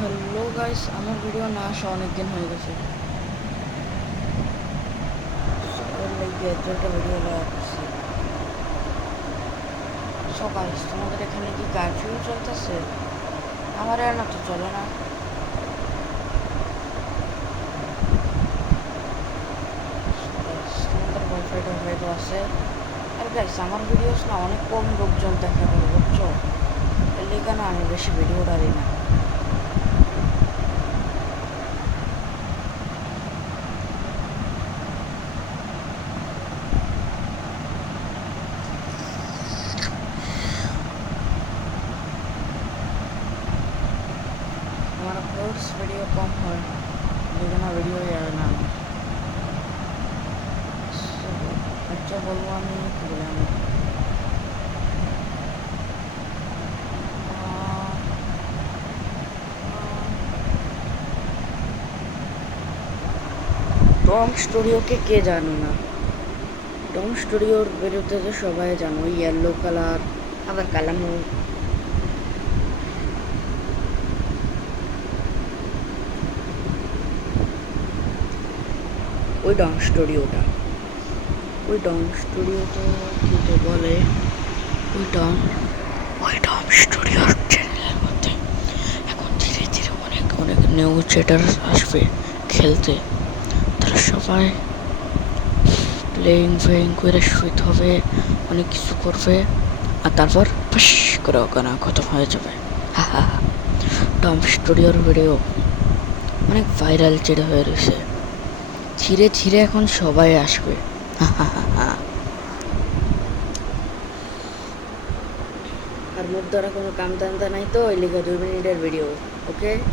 Hello guys, আমার video না আসা অনেক দিন হয়ে গেছে। একটা ভিডিও লাগছে। সো গাইস, তোমাদের এখানে কি কারফিউ চলতেছে? আমার আর না তো চলে না। তোমাদের ওয়াইফাই টাইফাই তো আছে। আর গাইস, আমার ভিডিওস না অনেক কম লোকজন দেখা করে, বুঝছো? এর লিগে না আমি বেশি ভিডিও ডালি না। আমার আপলোডস ভিডিও কম হয়, লিগে না ভিডিও যাবে না। আচ্ছা বলবো আমি কি বলে আমি টম স্টুডিওকে কে জানো না? টম স্টুডিওর বিরুদ্ধে তো সবাই জানো, ইয়েলো কালার আবার কালামো। ওই টম স্টুডিওটা কীতে বলে, ওই টম স্টুডিওর চ্যানেলের মধ্যে এখন ধীরে ধীরে অনেক অনেক নিউ চেটার আসবে খেলতে। তারা সবাই প্লেয়িং করে শুইতে হবে, অনেক কিছু করবে, আর তারপর ফাঁস করে ওখানে খতম হয়ে যাবে। টম স্টুডিওর ভিডিও অনেক ভাইরাল চেড়ে হয়ে রয়েছে, ধীরে ধীরে এখন সবাই আসবে। আর মোর দ্বারা কোনো কাম দান্দা নাই তো, ওই লিগে 2 মিনিটের ভিডিও। ওকে।